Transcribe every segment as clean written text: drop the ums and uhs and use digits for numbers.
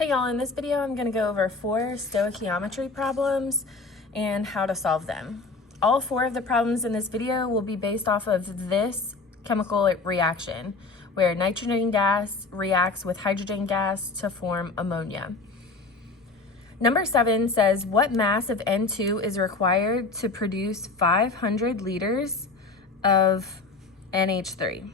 Hey y'all, in this video I'm going to go over 4 stoichiometry problems and how to solve them. All 4 of the problems in this video will be based off of this chemical reaction, where nitrogen gas reacts with hydrogen gas to form ammonia. Number 7 says, what mass of N2 is required to produce 500 liters of NH3?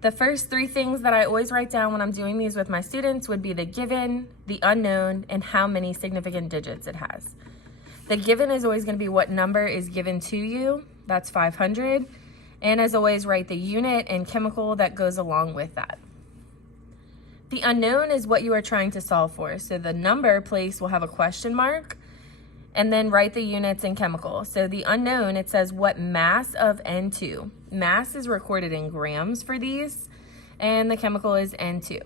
The first 3 things that I always write down when I'm doing these with my students would be the given, the unknown, and how many significant digits it has. The given is always going to be what number is given to you. That's 500. And as always, write the unit and chemical that goes along with that. The unknown is what you are trying to solve for. So the number place will have a question mark, and then write the units and chemical. So the unknown, it says what mass of N2. Mass is recorded in grams for these, and the chemical is N2.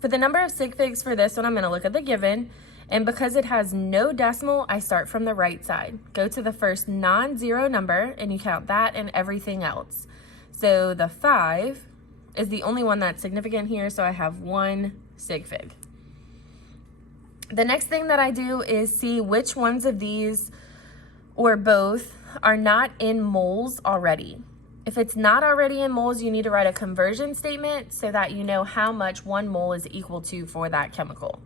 For the number of Sig Figs for this one, I'm gonna look at the given, and because it has no decimal, I start from the right side. Go to the first non-zero number, and you count that and everything else. So the 5 is the only one that's significant here, so I have 1 Sig Fig. The next thing that I do is see which ones of these or both are not in moles already. If it's not already in moles, you need to write a conversion statement so that you know how much 1 mole is equal to for that chemical.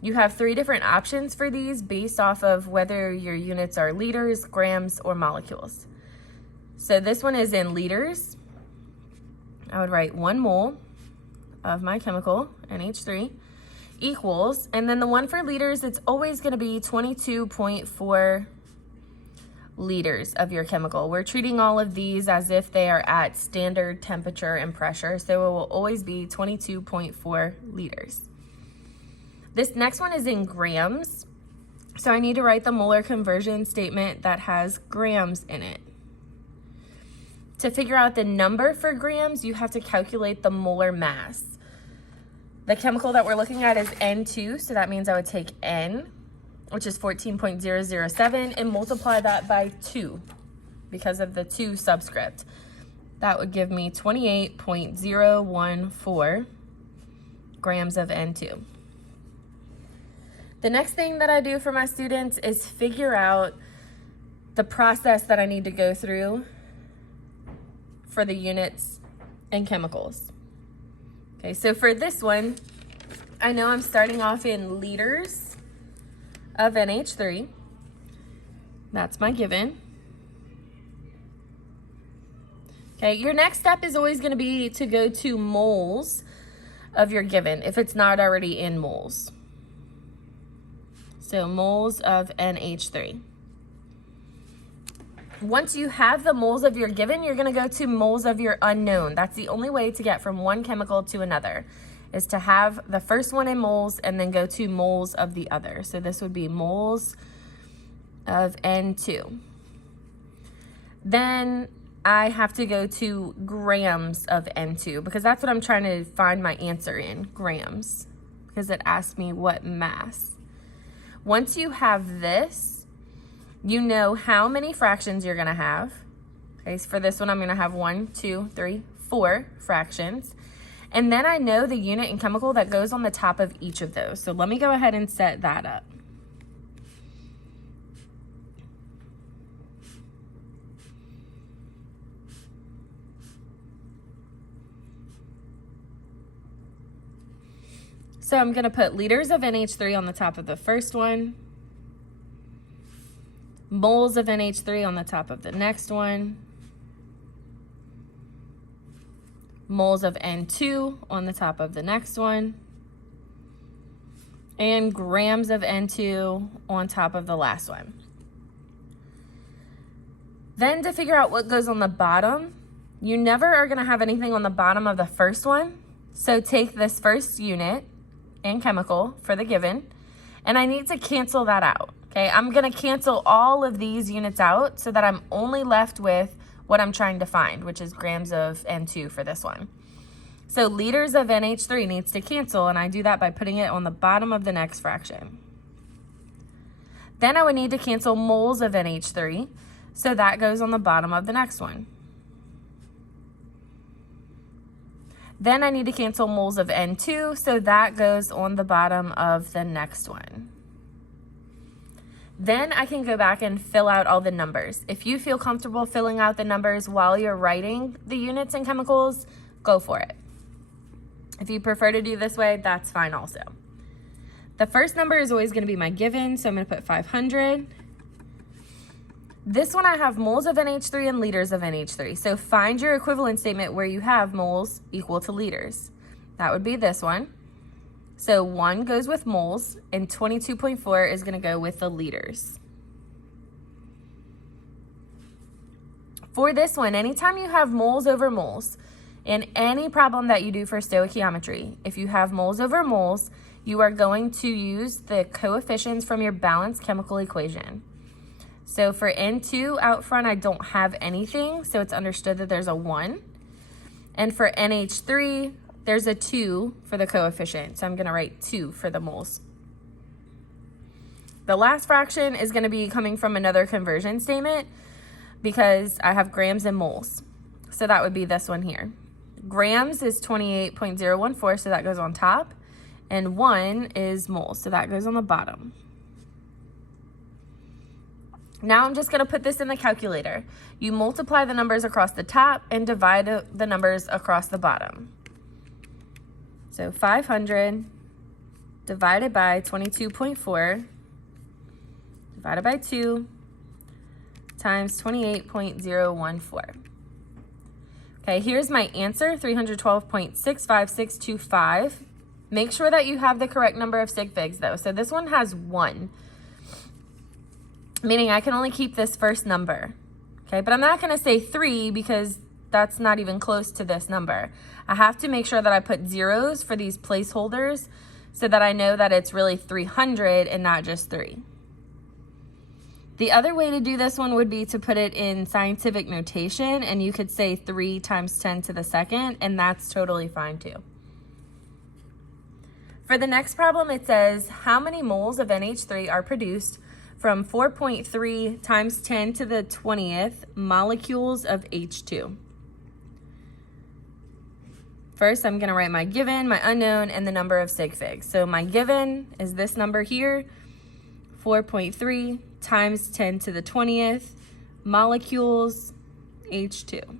You have 3 different options for these based off of whether your units are liters, grams, or molecules. So this one is in liters. I would write 1 mole of my chemical, NH3, equals, and then the one for liters, it's always going to be 22.4 liters of your chemical. We're treating all of these as if they are at standard temperature and pressure, so it will always be 22.4 liters. This next one is in grams, so I need to write the molar conversion statement that has grams in it. To figure out the number for grams, you have to calculate the molar mass. The chemical that we're looking at is N2, so that means I would take N, which is 14.007, and multiply that by 2 because of the 2 subscript. That would give me 28.014 grams of N2. The next thing that I do for my students is figure out the process that I need to go through for the units and chemicals. Okay, so for this one, I know I'm starting off in liters of NH3. That's my given. Okay, your next step is always going to be to go to moles of your given if it's not already in moles. So moles of NH3. Once you have the moles of your given, you're going to go to moles of your unknown. That's the only way to get from one chemical to another, is to have the first one in moles and then go to moles of the other. So this would be moles of N2. Then I have to go to grams of N2 because that's what I'm trying to find my answer in, grams, because it asked me what mass. Once you have this, you know how many fractions you're going to have. Okay, so for this one, I'm going to have 1, 2, 3, 4 fractions. And then I know the unit and chemical that goes on the top of each of those. So let me go ahead and set that up. So I'm going to put liters of NH3 on the top of the first one, moles of NH3 on the top of the next one, moles of N2 on the top of the next one, and grams of N2 on top of the last one. Then to figure out what goes on the bottom, you never are going to have anything on the bottom of the first one. So take this first unit and chemical for the given, and I need to cancel that out. Okay, I'm going to cancel all of these units out so that I'm only left with what I'm trying to find, which is grams of N2 for this one. So liters of NH3 needs to cancel, and I do that by putting it on the bottom of the next fraction. Then I would need to cancel moles of NH3, so that goes on the bottom of the next one. Then I need to cancel moles of N2, so that goes on the bottom of the next one. Then I can go back and fill out all the numbers. If you feel comfortable filling out the numbers while you're writing the units and chemicals, go for it. If you prefer to do this way, that's fine also. The first number is always going to be my given, so I'm going to put 500. This one I have moles of NH3 and liters of NH3. So find your equivalent statement where you have moles equal to liters. That would be this one. So 1 goes with moles, and 22.4 is going to go with the liters. For this one, anytime you have moles over moles, in any problem that you do for stoichiometry, if you have moles over moles, you are going to use the coefficients from your balanced chemical equation. So for N2 out front, I don't have anything, so it's understood that there's a 1. And for NH3, there's a 2 for the coefficient, so I'm going to write 2 for the moles. The last fraction is going to be coming from another conversion statement because I have grams and moles. So that would be this one here. Grams is 28.014, so that goes on top. And 1 is moles, so that goes on the bottom. Now I'm just going to put this in the calculator. You multiply the numbers across the top and divide the numbers across the bottom. So 500 divided by 22.4 divided by 2 times 28.014. Okay, here's my answer, 312.65625. Make sure that you have the correct number of Sig Figs though. So this one has 1, meaning I can only keep this first number. Okay, but I'm not going to say 3 because that's not even close to this number. I have to make sure that I put zeros for these placeholders so that I know that it's really 300 and not just 3. The other way to do this one would be to put it in scientific notation, and you could say 3 times 10 to the second, and that's totally fine too. For the next problem, it says, how many moles of NH3 are produced from 4.3 times 10 to the 20th molecules of H2? First, I'm going to write my given, my unknown, and the number of Sig Figs. So my given is this number here, 4.3 times 10 to the 20th molecules H2.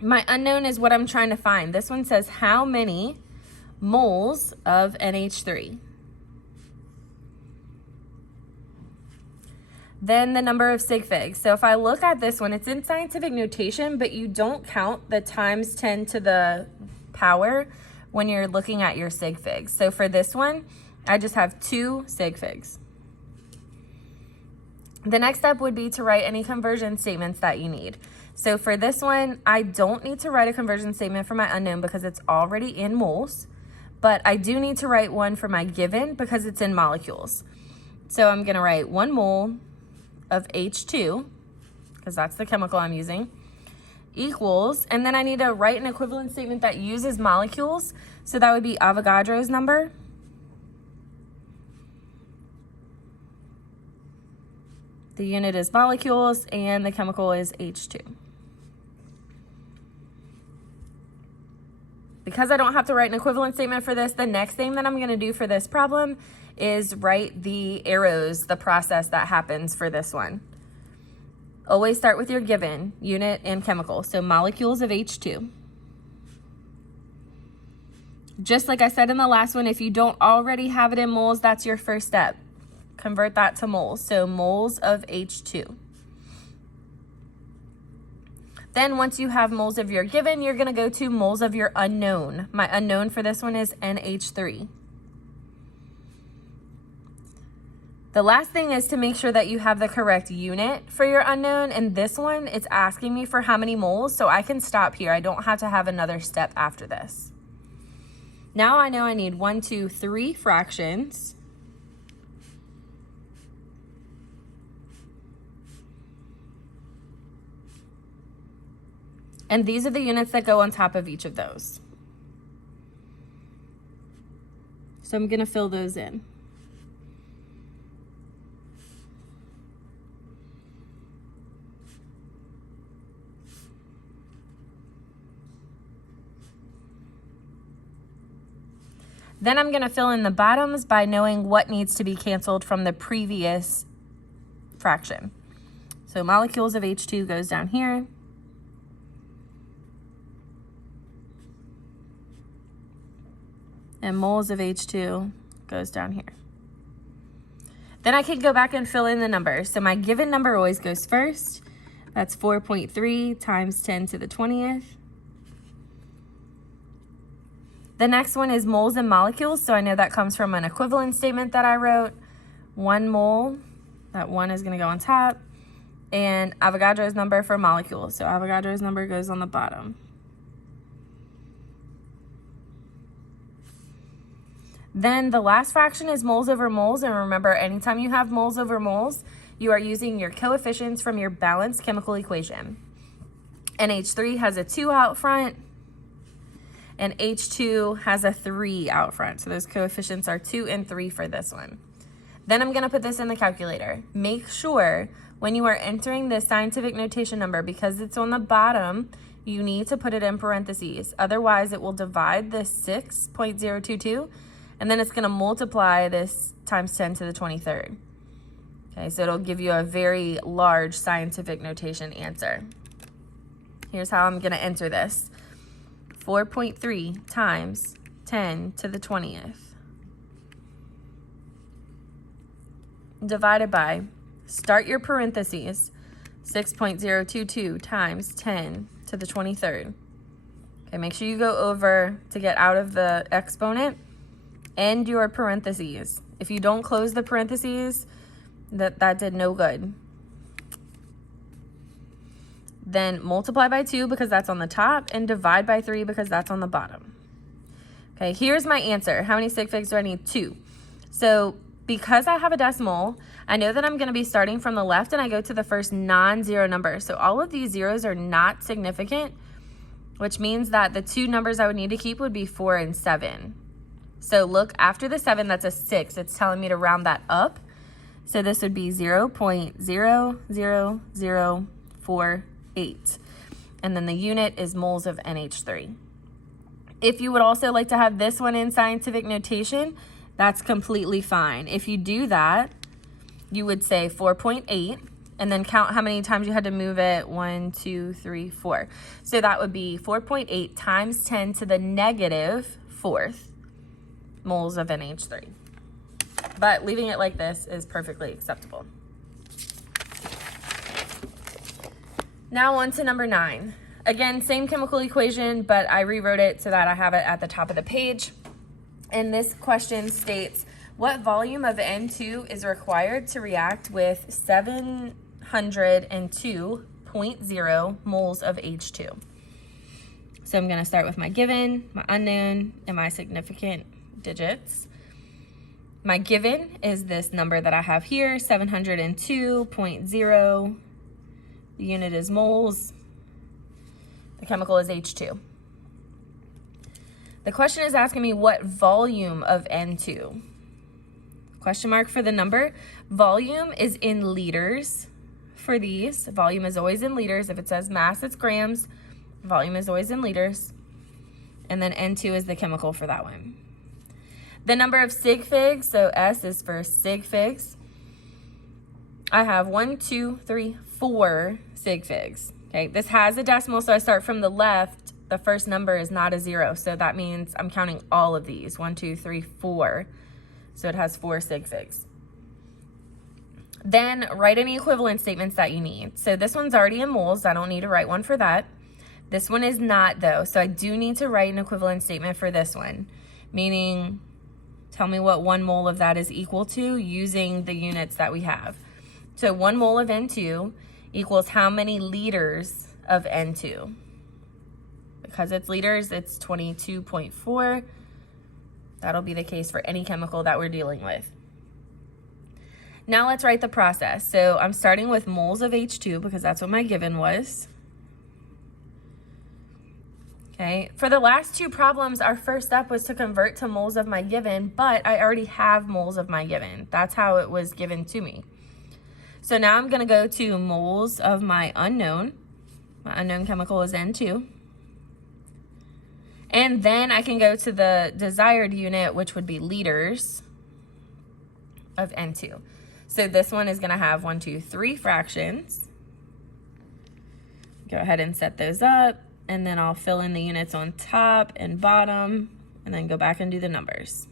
My unknown is what I'm trying to find. This one says how many moles of NH3. Then the number of Sig Figs. So if I look at this one, it's in scientific notation, but you don't count the times 10 to the power when you're looking at your Sig Figs. So for this one, I just have 2 Sig Figs. The next step would be to write any conversion statements that you need. So for this one, I don't need to write a conversion statement for my unknown because it's already in moles, but I do need to write one for my given because it's in molecules. So I'm going to write 1 mole of H2, because that's the chemical I'm using, equals, and then I need to write an equivalent statement that uses molecules, so that would be Avogadro's number. The unit is molecules, and the chemical is H2. Because I don't have to write an equivalent statement for this, the next thing that I'm going to do for this problem is write the arrows, the process that happens for this one. Always start with your given, unit, and chemical. So molecules of H2. Just like I said in the last one, if you don't already have it in moles, that's your first step. Convert that to moles. So moles of H2. Then once you have moles of your given, you're going to go to moles of your unknown. My unknown for this one is NH3. The last thing is to make sure that you have the correct unit for your unknown. And this one, it's asking me for how many moles, so I can stop here. I don't have to have another step after this. Now I know I need 1, 2, 3 fractions. And these are the units that go on top of each of those. So I'm going to fill those in. Then I'm going to fill in the bottoms by knowing what needs to be canceled from the previous fraction. So molecules of H2 goes down here. And moles of H2 goes down here. Then I can go back and fill in the numbers. So my given number always goes first. That's 4.3 times 10 to the 20th. The next one is moles and molecules. So I know that comes from an equivalent statement that I wrote. 1 mole, that 1 is going to go on top. And Avogadro's number for molecules. So Avogadro's number goes on the bottom. Then the last fraction is moles over moles. And remember, anytime you have moles over moles, you are using your coefficients from your balanced chemical equation. NH3 has a 2 out front, and H2 has a 3 out front. So those coefficients are 2 and 3 for this one. Then I'm going to put this in the calculator. Make sure when you are entering this scientific notation number, because it's on the bottom, you need to put it in parentheses. Otherwise, it will divide this 6.022, and then it's going to multiply this times 10 to the 23rd. Okay, so it'll give you a very large scientific notation answer. Here's how I'm going to enter this. 4.3 times 10 to the 20th divided by, start your parentheses, 6.022 times 10 to the 23rd. Okay, make sure you go over to get out of the exponent. End your parentheses. If you don't close the parentheses, that did no good. Then multiply by 2 because that's on the top, and divide by 3 because that's on the bottom. Okay, here's my answer. How many sig figs do I need? 2. So because I have a decimal, I know that I'm going to be starting from the left, and I go to the first non-zero number. So all of these zeros are not significant, which means that the 2 numbers I would need to keep would be 4 and 7. So look, after the 7, that's a 6. It's telling me to round that up. So this would be 0.00048. And then the unit is moles of NH3. If you would also like to have this one in scientific notation, that's completely fine. If you do that, you would say 4.8 and then count how many times you had to move it. 1, 2, 3, 4. So that would be 4.8 times 10 to the negative 4th moles of NH3. But leaving it like this is perfectly acceptable. Now on to number 9. Again, same chemical equation, but I rewrote it so that I have it at the top of the page. And this question states, what volume of N2 is required to react with 702.0 moles of H2? So I'm going to start with my given, my unknown, and my significant digits. My given is this number that I have here, 702.0. The unit is moles. The chemical is H2. The question is asking me what volume of N2. Question mark for the number. Volume is in liters for these. Volume is always in liters. If it says mass, it's grams. Volume is always in liters. And then N2 is the chemical for that one. The number of sig figs, so S is for sig figs. I have 1, 2, 3, 4 sig figs. Okay, this has a decimal, so I start from the left. The first number is not a 0, so that means I'm counting all of these. 1, 2, 3, 4. So it has 4 sig figs. Then write any equivalent statements that you need. So this one's already in moles. I don't need to write one for that. This one is not, though, so I do need to write an equivalent statement for this one, meaning tell me what 1 mole of that is equal to using the units that we have. So 1 mole of N2 equals how many liters of N2? Because it's liters, it's 22.4. That'll be the case for any chemical that we're dealing with. Now let's write the process. So I'm starting with moles of H2 because that's what my given was. Okay, for the last 2 problems, our first step was to convert to moles of my given, but I already have moles of my given. That's how it was given to me. So now I'm gonna go to moles of my unknown. My unknown chemical is N2. And then I can go to the desired unit, which would be liters of N2. So this one is going to have 1, 2, 3 fractions. Go ahead and set those up, and then I'll fill in the units on top and bottom, and then go back and do the numbers.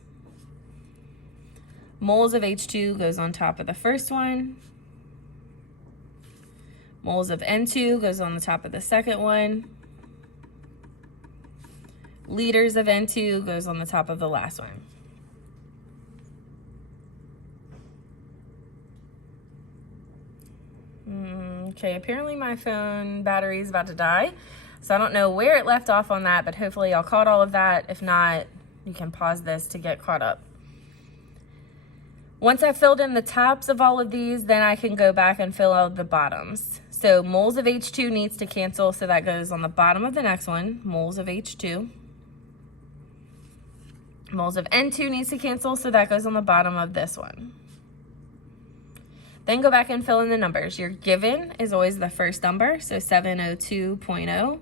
Moles of H2 goes on top of the first one. Moles of N2 goes on the top of the second one. Liters of N2 goes on the top of the last one. Okay, apparently my phone battery is about to die, so I don't know where it left off on that, but hopefully y'all caught all of that. If not, you can pause this to get caught up. Once I've filled in the tops of all of these, then I can go back and fill out the bottoms. So moles of H2 needs to cancel, so that goes on the bottom of the next one, moles of H2. Moles of N2 needs to cancel, so that goes on the bottom of this one. Then go back and fill in the numbers. Your given is always the first number, so 702.0.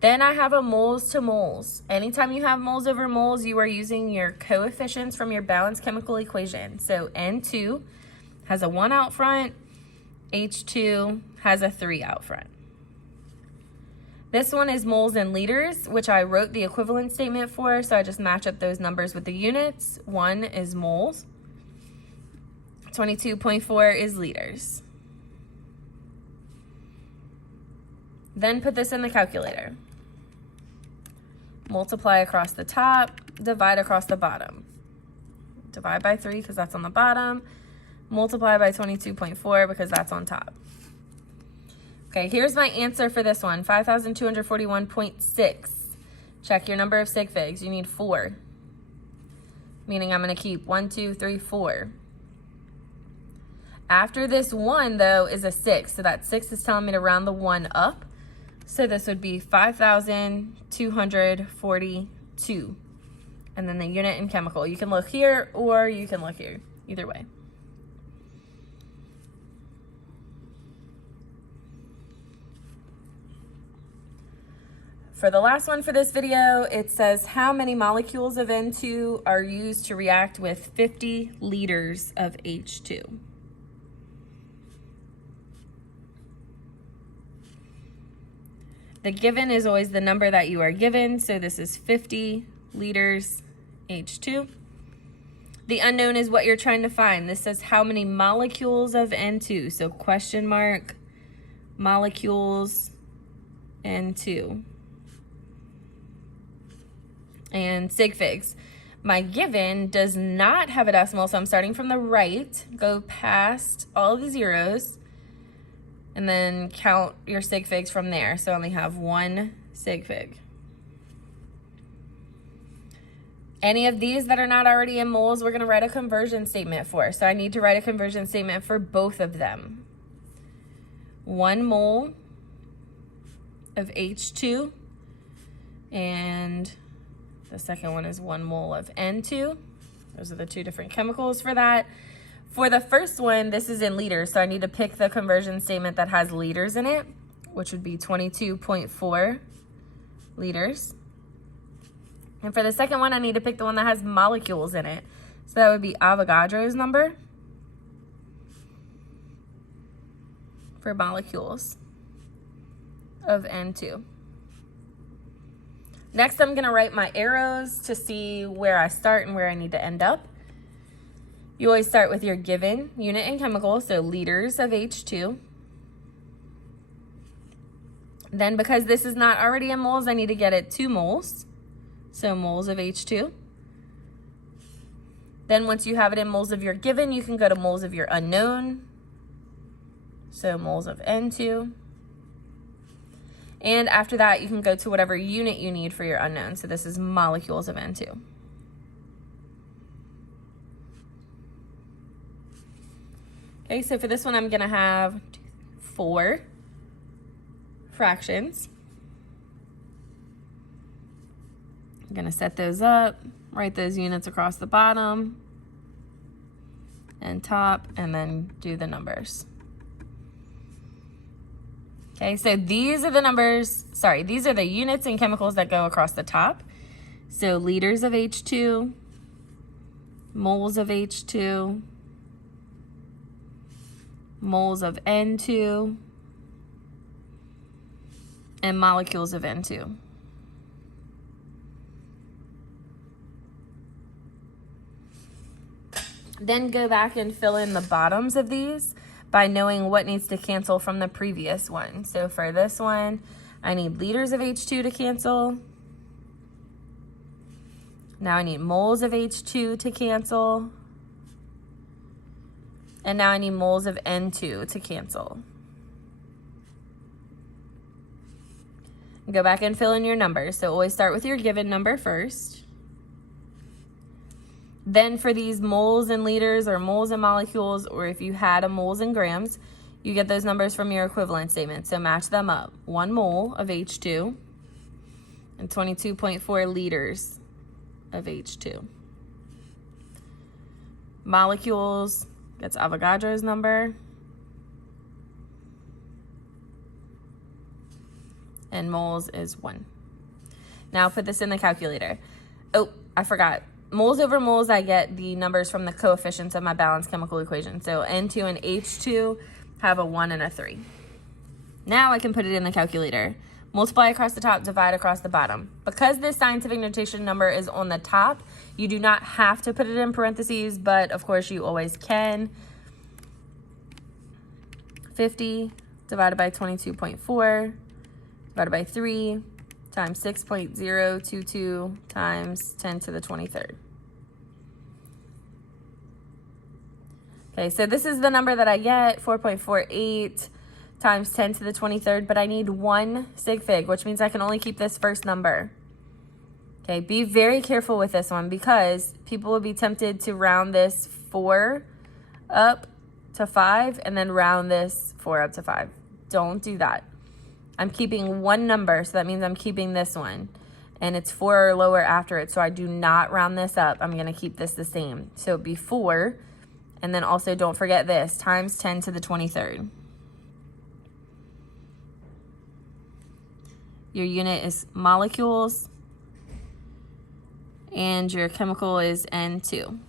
Then I have a moles to moles. Anytime you have moles over moles, you are using your coefficients from your balanced chemical equation. So N2 has a 1 out front, H2 has a 3 out front. This one is moles in liters, which I wrote the equivalent statement for, so I just match up those numbers with the units. 1 is moles, 22.4 is liters. Then put this in the calculator. Multiply across the top, divide across the bottom. Divide by 3 because that's on the bottom. Multiply by 22.4 because that's on top. Okay, here's my answer for this one, 5,241.6. Check your number of sig figs. You need 4, meaning I'm going to keep 1, 2, 3, 4. After this 1, though, is a 6, so that 6 is telling me to round the 1 up. So this would be 5,242. And then the unit in chemical. You can look here or you can look here. Either way. For the last one for this video, it says how many molecules of N2 are used to react with 50 liters of H2. The given is always the number that you are given, so this is 50 liters H2. The unknown is what you're trying to find. This says how many molecules of N2, so question mark, molecules N2. And sig figs. My given does not have a decimal, so I'm starting from the right, go past all of the zeros, and then count your sig figs from there. So I only have 1 sig fig. Any of these that are not already in moles, we're going to write a conversion statement for. So I need to write a conversion statement for both of them. 1 mole of H2, and the second one is 1 mole of N2. Those are the 2 different chemicals for that. For the first one, this is in liters, so I need to pick the conversion statement that has liters in it, which would be 22.4 liters. And for the second one, I need to pick the one that has molecules in it. So that would be Avogadro's number for molecules of N2. Next, I'm going to write my arrows to see where I start and where I need to end up. You always start with your given unit in chemical, so liters of H2. Then because this is not already in moles, I need to get it 2 moles. So moles of H2. Then once you have it in moles of your given, you can go to moles of your unknown. So moles of N2. And after that, you can go to whatever unit you need for your unknown. So this is molecules of N2. Okay, so for this one, I'm going to have 4 fractions. I'm going to set those up, write those units across the bottom and top, and then do the numbers. Okay, so these are the numbers, sorry, these are the units and chemicals that go across the top. So liters of H2, moles of H2, moles of N2, and molecules of N2. Then go back and fill in the bottoms of these by knowing what needs to cancel from the previous one. So for this one, I need liters of H2 to cancel. Now I need moles of H2 to cancel. And now I need moles of N2 to cancel. Go back and fill in your numbers. So always start with your given number first. Then for these moles and liters or moles and molecules, or if you had a moles and grams, you get those numbers from your equivalent statement. So match them up. 1 mole of H2 and 22.4 liters of H2. Molecules gets Avogadro's number. And moles is 1. Now put this in the calculator. Oh, I forgot. Moles over moles, I get the numbers from the coefficients of my balanced chemical equation. So N2 and H2 have a 1 and a 3. Now I can put it in the calculator. Multiply across the top, divide across the bottom. Because this scientific notation number is on the top, you do not have to put it in parentheses, but of course you always can. 50 divided by 22.4 divided by 3 times 6.022 times 10 to the 23rd. Okay, so this is the number that I get, 4.48 times 10 to the 23rd, but I need 1 sig fig, which means I can only keep this first number. Okay, be very careful with this one because people will be tempted to round this 4 up to 5 and then round this 4 up to 5. Don't do that. I'm keeping 1 number, so that means I'm keeping this one. And it's 4 or lower after it, so I do not round this up. I'm going to keep this the same. So it'd be 4, and then also don't forget this, times 10 to the 23rd. Your unit is molecules, and your chemical is N2.